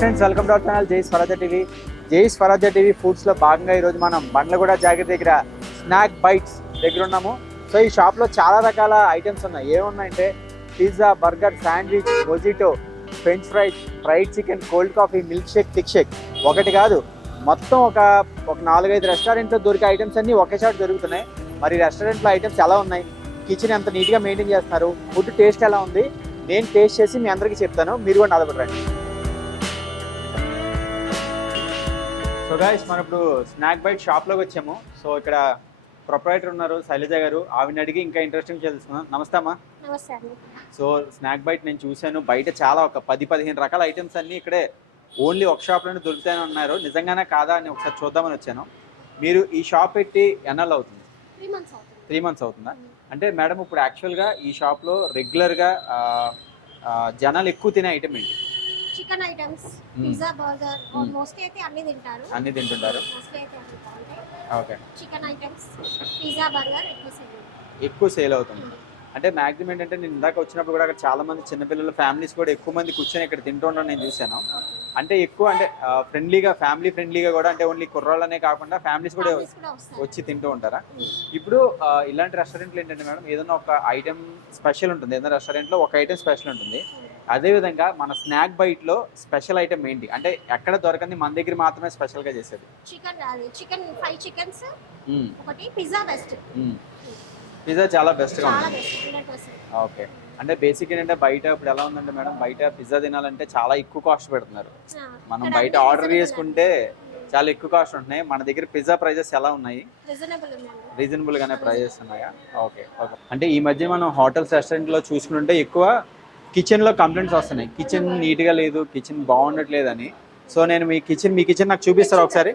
Friends, welcome to our channel జై స్వరాజ్య TV. జై స్వరాజ్య TV ఫుడ్స్లో భాగంగా ఈరోజు మనం బండ్లగూడ జాగీర్ దగ్గర స్నాక్ బైట్స్ దగ్గర ఉన్నాము. సో ఈ షాప్లో చాలా రకాల ఐటమ్స్ ఉన్నాయి. ఏమున్నాయంటే pizza, burger, sandwich, mojito, french fries, fried chicken, cold coffee, milk shake, thick shake. ఒకటి కాదు, మొత్తం ఒక 4-5 రెస్టారెంట్లో దొరికే ఐటమ్స్ అన్నీ ఒకే చోట దొరుకుతున్నాయి. మరి రెస్టారెంట్లో ఐటమ్స్ ఎలా ఉన్నాయి, కిచెన్ ఎంత నీట్గా మెయింటైన్ చేస్తున్నారు, ఫుడ్ టేస్ట్ ఎలా ఉంది, నేను టేస్ట్ చేసి మీ అందరికీ చెప్తాను. మీరు కూడా నాతో రండి. సో గైస్, మనం ఇప్పుడు స్నాక్ బైట్ షాప్లోకి వచ్చాము. సో ఇక్కడ ప్రొపరైటర్ ఉన్నారు శైలజ గారు. ఆవిడని అడిగి ఇంకా ఇంట్రెస్టింగ్ తెలుసుకున్నాం. నమస్తే అమ్మా. నమస్తే అండి. సో స్నాక్ బైట్ నేను చూశాను, బయట చాలా ఒక 10-15 రకాల ఐటమ్స్ అన్నీ ఇక్కడే ఓన్లీ ఒక షాప్లోనే దొరుకుతాయని అన్నారు. నిజంగానే కాదా అని ఒకసారి చూద్దామని వచ్చాను. మీరు ఈ షాప్ పెట్టి ఎన్నాళ్ళు అవుతుంది? 3 months అవుతుంది. 3 months అవుతుందా? అంటే మేడం, ఇప్పుడు యాక్చువల్గా ఈ షాప్లో రెగ్యులర్గా జనాలు ఎక్కువ తినే ఐటమ్ ఏంటి? Chicken items, pizza, burger, mostly అయితే అన్ని తింటారు. అన్ని తింటుంటారు. మోస్ట్లీ అయితే అన్ని బాగుంటాయి. Okay. Chicken items, pizza, burger ఎక్కువ సేల్ అవుతుంది. అంటే మ్యాక్సిమం ఏంటంటే, నేను ఇందాక వచ్చినప్పుడు కూడా అక్కడ చాలా మంది చిన్నపిల్లల ఫ్యామిలీస్ కూడా ఎక్కువ మంది కూర్చొని ఇక్కడ తింటూ ఉండడం నేను చూశాను. అంటే ఎక్కువ అంటే ఫ్రెండ్లీగా, ఫ్యామిలీ ఫ్రెండ్లీగా కూడా, అంటే ఓన్లీ కుర్రాళ్ళనే కాకుండా ఫ్యామిలీస్ కూడా వచ్చి తింటూ ఉంటారా? ఇప్పుడు ఇలాంటి రెస్టారెంట్లు ఏంటంటే మేడం, ఏదైనా ఒక ఐటమ్ స్పెషల్ ఉంటుంది. ఏదైనా రెస్టారెంట్లో ఒక ఐటమ్ స్పెషల్ ఉంటుంది. అదేవిధంగా మన స్నాక్ బైట్లో స్పెషల్ ఐటమ్ ఏంటి అంటే, ఎక్కడ దొరకంది మన దగ్గర మాత్రమే స్పెషల్గా చేసేది? చికెన్ 5 చికెన్స్, ఒకటి పిజ్జా బెస్ట్. పిజ్జా చాలా బెస్ట్గా చాలా ఉంది. బెస్ట్ 100%. ఓకే. అంటే బేసిక్ ఏంటంటే, బయట ఇప్పుడు ఎలా ఉందంటే మేడం, బయట పిజ్జా తినాలంటే చాలా ఎక్కువ కాస్ట్ పెడుతున్నారు. మనం బయట ఆర్డర్ చేసుకుంటే చాలా ఎక్కువ కాస్ట్ ఉంటున్నాయి. మన దగ్గర పిజ్జా ప్రైజెస్ ఎలా ఉన్నాయి? రీజనబుల్ గానే ప్రైజెస్ ఉన్నాయా? ఓకే. ఓకే. అంటే ఈ మధ్య మనం హోటల్స్, రెస్టారెంట్లో చూసుకుంటే ఎక్కువ కిచెన్లో కంప్లైంట్స్ వస్తున్నాయి. కిచెన్ నీట్గా లేదు, కిచెన్ బాగుండట్లేదని. సో నేను మీ కిచెన్ నాకు చూపిస్తారా ఒకసారి?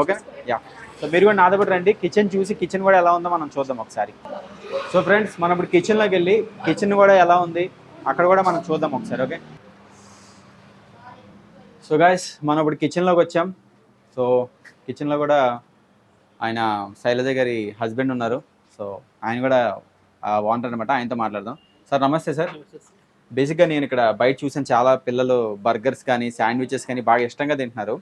ఓకే. యా. సో మీరు కూడా నాతో పాటు రండి, కిచెన్ చూసి కిచెన్ కూడా ఎలా ఉందో మనం చూద్దాం ఒకసారి. సో ఫ్రెండ్స్, మనం ఇప్పుడు కిచెన్లోకి వెళ్ళి కిచెన్ కూడా ఎలా ఉంది అక్కడ కూడా మనం చూద్దాం ఒకసారి. ఓకే. సో గాయస్, మనం ఇప్పుడు కిచెన్లోకి వచ్చాం. సో కిచెన్లో కూడా ఆయన శైలజ గారి హస్బెండ్ ఉన్నారు. సో ఆయన కూడా ఓనర్ అనమాట. ఆయనతో మాట్లాడదాం. సార్ నమస్తే సార్. బేసిక్గా నేను ఇక్కడ బయట చూసాను, చాలా పిల్లలు బర్గర్స్ కానీ శాండ్విచెస్ కానీ బాగా ఇష్టంగా తింటున్నారు.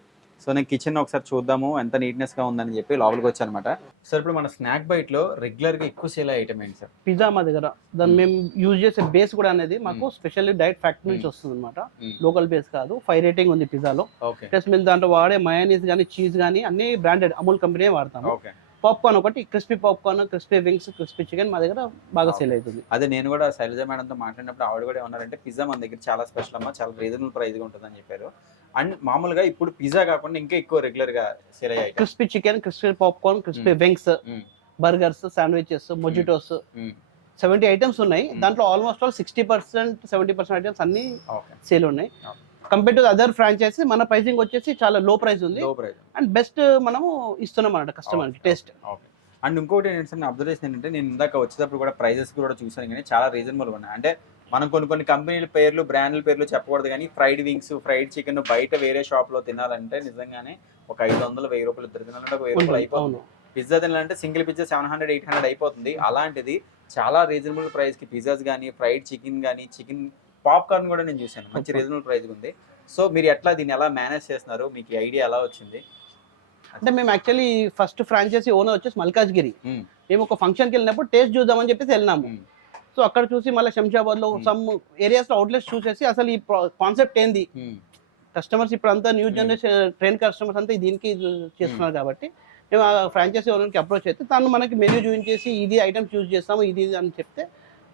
సో నేను కిచెన్ ఒకసారి చూద్దాము ఎంత నీట్నెస్గా ఉందని చెప్పి లోపలికి వచ్చాను అనమాట. సార్ ఇప్పుడు మన స్నాక్ బైట్లో రెగ్యులర్గా ఎక్కువ సేల్ ఐటమ్ ఏంటి సార్? పిజ్జా మా దగ్గర దాన్ని మేము యూజ్ చేసే బేస్ కూడా అనేది మాకు స్పెషల్లీ డైరెక్ట్ ఫ్యాక్టరీ నుంచి వస్తుంది అనమాట. లోకల్ బేస్ కాదు, 5 రేటింగ్ ఉంది పిజ్జాలో. ప్లస్ మేము దాంట్లో వాడే మయోనీస్ కానీ చీజ్ కానీ అన్ని బ్రాండెడ్ అమూల్ కంపెనీ వాడతాము. పాప్కార్న్ ఒకటి, crispy popcorn, crispy wings, crispy chicken మా దగ్గర బాగా సేల్ అవుతుంది. అదే నేను కూడా శైలజ మేడంతో మాట్లాడినప్పుడు ఆవిడ కూడా ఏమన్నారంటే, పిజ్జా మన దగ్గర చాలా స్పెషల్ అమ్మా, చాలా రీజనబుల్ ప్రైస్గా ఉంటుందని చెప్పారు. అండ్ మామూలుగా ఇప్పుడు పిజ్జా కాకుండా ఇంకా ఎక్కువ రెగ్యులర్గా సేల్ అయ్యాయి crispy chicken, crispy popcorn, crispy wings, burgers, sandwiches, mojitos, 70 items ఉన్నాయి. దాంట్లో ఆల్మోస్ట్ ఆల్ 60%, 70% ఐటమ్స్ అన్ని సేల్ ఉన్నాయి. కంపేర్ టు అదర్ ఫ్రాంచైజీ మన ప్రైసింగ్ వచ్చేసి చాలా లో ప్రైస్ ఉంది. అండ్ బెస్ట్ మనము ఇస్తున్నాం అన్నమాట కస్టమర్కి టేస్ట్. అండ్ ఇంకోటి ఏంటంటే అబ్జర్వేషన్ ఏంటంటే, నేను ఇందాక వచ్చేటప్పుడు కూడా ప్రైజెస్ కూడా చూసాను కానీ చాలా రీజనబుల్గా ఉన్నాయి. అంటే మనం కొన్ని కంపెనీల పేర్లు, బ్రాండ్ల పేర్లు చెప్పకూడదు కానీ, ఫ్రైడ్ వింగ్స్, ఫ్రైడ్ చికెన్ బయట వేరే షాప్లో తినాలంటే నిజంగానే ఒక 500-1000 రూపాయలు, ఇద్దరు తినాలంటే ఒక 1000 రూపాయలు అయిపోతుంది. పిజ్జా తినాలంటే సింగిల్ పిజ్జా 700-800 అయిపోతుంది. అలాంటిది చాలా రీజనబుల్ ప్రైస్కి పిజ్జాస్ కానీ, ఫ్రైడ్ చికెన్ కానీ, చికెన్ పాప్కార్న్ కూడా నేను చూశాను, మంచి రీజనబుల్ ప్రైస్ ఉంది. సో మీరు ఎట్లా దీన్ని ఎలా మేనేజ్ చేస్తున్నారు? మీకు ఐడియా ఎలా వచ్చింది? అంటే మేము యాక్చువల్లీ ఫస్ట్ ఫ్రాంచైజీ ఓనర్ వచ్చేసి మల్కాజ్గిరి. మేము ఒక ఫంక్షన్కి వెళ్ళినప్పుడు టేస్ట్ చూద్దామని చెప్పేసి వెళ్ళినాము. సో అక్కడ చూసి మళ్ళీ శంషాబాద్లో సమ్ ఏరియాస్లో అవుట్లెట్స్ చూసేసి అసలు ఈ కాన్సెప్ట్ ఏంది, కస్టమర్స్ ఇప్పుడు అంతా న్యూ జనరేషన్ ట్రైన్ కస్టమర్స్ అంతా దీనికి చేస్తున్నారు కాబట్టి మేము ఆ ఫ్రాంచైజీ ఓనర్కి అప్రోచ్ అయితే తను మనకి మెనూ చూపించేసి ఇది ఐటమ్స్ యూజ్ చేస్తాము ఇది అని చెప్తే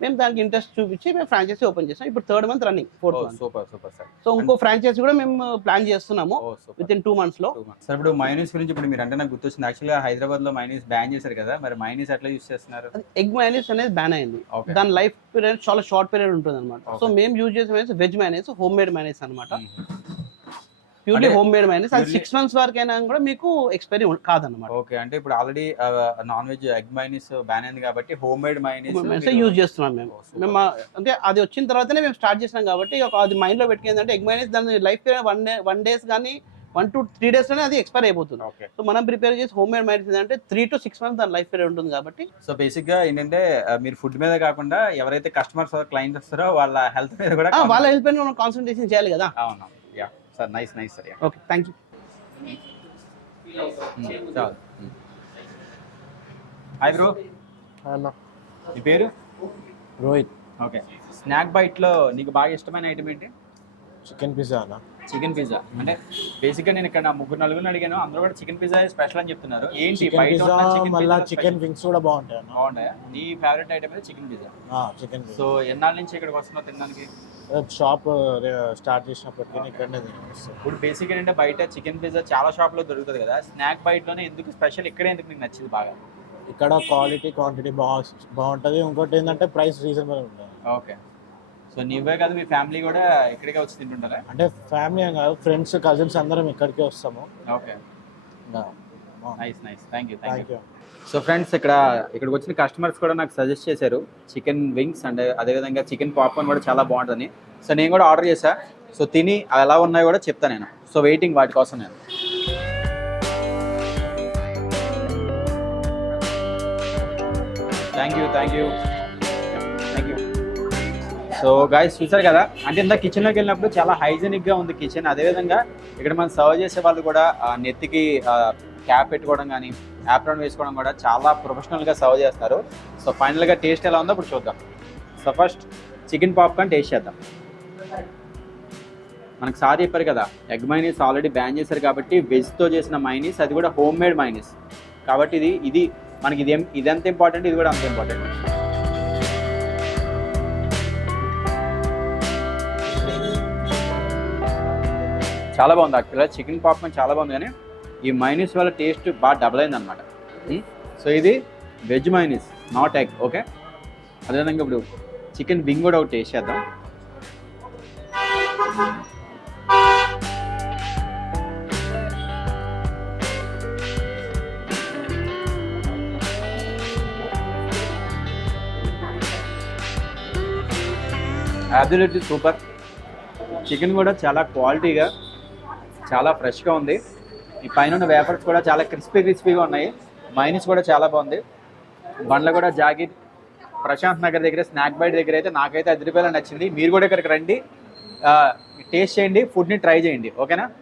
మేము దానికి ఇంట్రెస్ట్ చూపించి మేము ఫ్రాంచైజీ ఓపెన్ చేస్తాం. ఇప్పుడు 3rd month running, 4th month. Super sir. So ఇంకో ఫ్రాంచైజీ కూడా మేము ప్లాన్ చేస్తున్నాము విత్ ఇన్ 2 months లో. సార్ ఇప్పుడు మైనీస్ గురించి ఇప్పుడు మీరు అంటే నాకు గుర్తొచ్చింది, యాక్చువల్గా హైదరాబాద్ లో మైనీస్ బ్యాన్ చేశారు కదా, మరి మైనీస్ ఎట్లా యూజ్ చేస్తున్నారు? ఎగ్ మైనీస్ అనేది బ్యాన్ అయింది. దాని లైఫ్ పీరియడ్ చాలా షార్ట్ పీరియడ్ ఉంటుంది అనమాట. సో మేము యూజ్ చేసే mayonnaise veg mayonnaise, home made mayonnaise అనమాట. Purely home made mayonnaise. అది 6 months వరకు అయినా కూడా మీకు ఎక్స్పైరీ కాదన్నమాట. ఓకే. అంటే ఇప్పుడు already non veg egg mayonnaise ban అయింది కాబట్టి హోమ్ మేడ్ మైనీస్ యూజ్ చేస్తున్నాం మేము. అంటే అది వచ్చిన తర్వాతనే మేము స్టార్ట్ చేసినాం కాబట్టి అది మైండ్ లో పెట్టుకుంది. అంటే ఎగ్ మైనీస్ దాని లైఫ్ పీరియడ్ 1 days కానీ 1 to 3 days లోనే అది ఎక్స్పైర్ అయిపోతుంది. సో మనం ప్రిపేర్ చేసి హోమ్ మేడ్ మైనీస్ అంటే 3 to 6 months దాని లైఫ్ పీరియడ్ ఉంటుంది కాబట్టి. సో బేసిక్ గా ఏంటంటే, మీరు ఫుడ్ మీద కాకుండా ఎవరైతే కస్టమర్స్ క్లయింట్స్ వస్తారో వాళ్ళ హెల్త్ మీద కూడా వాళ్ళ హెల్త్ పైన మనం కాన్సన్ట్రేషన్ చేయాలి కదా. అవును. Sir nice sir. Okay, thank you. చాలు. హాయ్ బ్రో, అన్న మీ పేరు? రోహిత్. ఓకే, స్నాక్ బైట్లో నీకు బాగా ఇష్టమైన ఐటమ్ ఏంటి? చికెన్ పిజ్జా అన్న. చికెన్ పిజ్జా అంటే బేసిక్గా నేను ఇక్కడ 3-4 అడిగాను, అందరూ కూడా చికెన్ పిజ్జా స్పెషల్ అని చెప్తున్నారు. ఏంటి చికెన్ బయట పిజ్జా ఉన్న చికెన్ మళ్ళీ పిజ్జా చికెన్ వింగ్స్ కూడా బాగుంటాయి అన్న. బాగుంటాయా? నీ ఫేవరెట్ ఐటమ్ అయితే చికెన్ పిజ్జా. చికెన్ సో ఎన్నాళ్ళ నుంచి ఇక్కడికి వస్తున్నావు తినడానికి? షాప్ స్టార్ట్ చేసినప్పటికీ ఇక్కడనే తినేస్తాం. ఇప్పుడు బేసిక్ ఏంటంటే బయట చికెన్ పిజ్జా చాలా షాప్లో దొరుకుతుంది కదా, స్నాక్ బైట్లోనే ఎందుకు స్పెషల్, ఇక్కడే ఎందుకు నీకు నచ్చింది బాగా? ఇక్కడ క్వాలిటీ క్వాంటిటీ బాగుంటుంది. ఇంకోటి ఏంటంటే ప్రైస్ రీజనబుల్ ఉంటుంది. ఓకే, సో నీవే కాదు మీ ఫ్యామిలీ కూడా ఇక్కడికే వచ్చి తింటుంటారా? అంటే ఫ్యామిలీ అని కాదు, ఫ్రెండ్స్ కజిన్స్ అందరం ఇక్కడికే వస్తాము. Okay, nice. Thank you. Thank you. So friends, ఇక్కడికి వచ్చిన కస్టమర్స్ కూడా నాకు సజెస్ట్ చేశారు చికెన్ వింగ్స్ అండ్ అదేవిధంగా చికెన్ పాప్కార్న్ కూడా చాలా బాగుంటుంది. సో నేను కూడా ఆర్డర్ చేశా. సో తిని అవి ఎలా ఉన్నాయో కూడా చెప్తాను నేను. సో వెయిటింగ్ వాటి కోసం నేను. Thank you. సో గాయస్ చూసారు కదా, అంటే ఇంత కిచెన్లోకి వెళ్ళినప్పుడు చాలా హైజీనిక్గా ఉంది కిచెన్. అదేవిధంగా ఇక్కడ మనం సర్వ్ చేసే వాళ్ళు కూడా నెత్తికి క్యాప్ పెట్టుకోవడం కానీ యాప్రాన్ వేసుకోవడం కూడా చాలా ప్రొఫెషనల్గా సర్వ్ చేస్తారు. సో ఫైనల్గా టేస్ట్ ఎలా ఉందో ఇప్పుడు చూద్దాం. So first chicken popcorn taste చేద్దాం. మనకు సార్ చెప్పారు కదా, ఎగ్ మైనీస్ ఆల్రెడీ బ్యాన్ చేశారు కాబట్టి వెజ్తో చేసిన మైనీస్, అది కూడా హోమ్ మేడ్ మైనీస్ కాబట్టి ఇది మనకి ఇది ఎంత ఇంపార్టెంట్, ఇది కూడా అంత ఇంపార్టెంట్. చాలా బాగుంది యాక్చువల్గా చికెన్ పాప్కార్న్ చాలా బాగుంది, కానీ ఈ మైనీస్ వల్ల టేస్ట్ బాగా డబల్ అయింది అనమాట. సో ఇది veg mayonnaise, not egg. Okay, అదేవిధంగా ఇప్పుడు చికెన్ వింగ్ కూడా ఒకటి టేస్ట్ చేద్దాం. Absolutely super. చికెన్ కూడా చాలా క్వాలిటీగా చాలా ఫ్రెష్గా ఉంది. ఈ పైన ఉన్న వేపర్స్ కూడా చాలా క్రిస్పీగా ఉన్నాయి. మైనీస్ కూడా చాలా బాగుంది. బండ్ల కూడా జాగిర్ ప్రశాంత్ నగర్ దగ్గర స్నాక్ బైట్ దగ్గర అయితే నాకైతే 10 రూపాయలు నచ్చింది. మీరు కూడా ఇక్కడికి రండి, టేస్ట్ చేయండి, ఫుడ్ని ట్రై చేయండి. ఓకేనా?